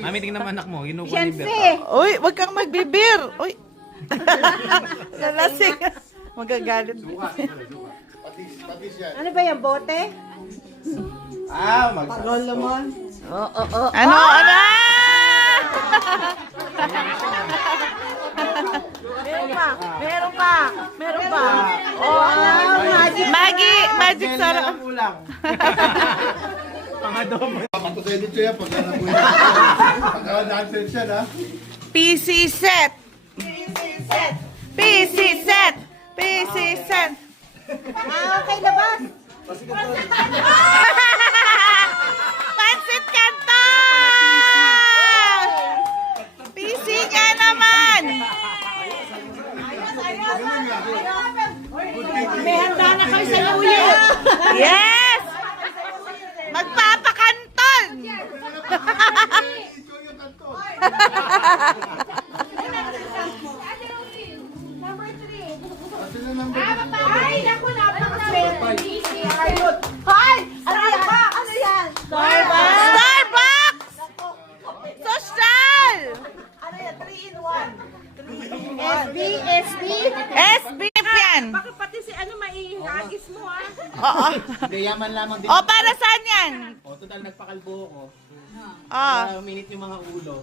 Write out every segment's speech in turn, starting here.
Mami, tingnan naman anak mo. Ginukuha ni Bert. Uy, wag kang magbibir. Uy. Lalasing. Magagalit. Ano ba yung bote? Pagol naman. Ano? Meron pa. Oh, magic sarap. Pangadobo. Pagkakalito yan, pagka-dancer siya, ha? PC set. Okay na ba? Pansit Canton! PC nga naman! May handa na kami sa New Year. Yes! Magpapakanton! Ay, naku, napaka-swerte. Hoy! Ano yan? Starbucks! Social! Ano yan? 3-in-1. SB yan. Bakit pati si ano maihagis mo ah? Oo. Hindi, yaman lamang din. O, para saan yan? O, total, nagpakalbo ko. Ah. Minute yung mga ulo.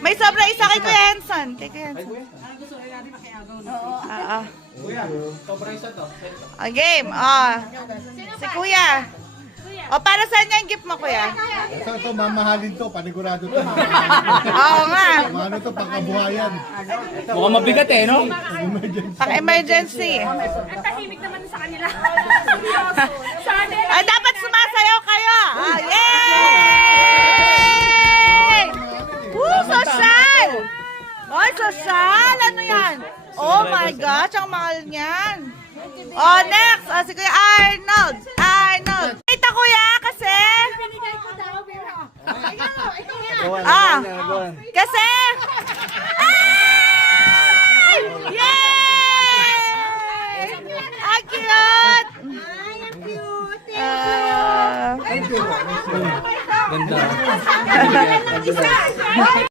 May sobra isa kay Kuya Henson. Kay Kuya Henson. Kuya, sobrang isa to. Game. Si Kuya. O, para saan yung gift mo, Kuya? Ito, mamahalin to, panigurado to. Oo nga. Ano to, pangkabuhayan. Mukhang mabigat eh, no? Pang emergency. Ang tahimik naman sa kanila. Sana Dapat sumasayaw kayo. Yay! Woo, social! Oy, social! Ano yan? Oh my gosh, ang mahal niyan. Oh, next. Si Kuya Arnold. Ito, Kuya, kasi... binigay ko daw, pero... Kasi... Ay! Yay! Ang cute! Ganda.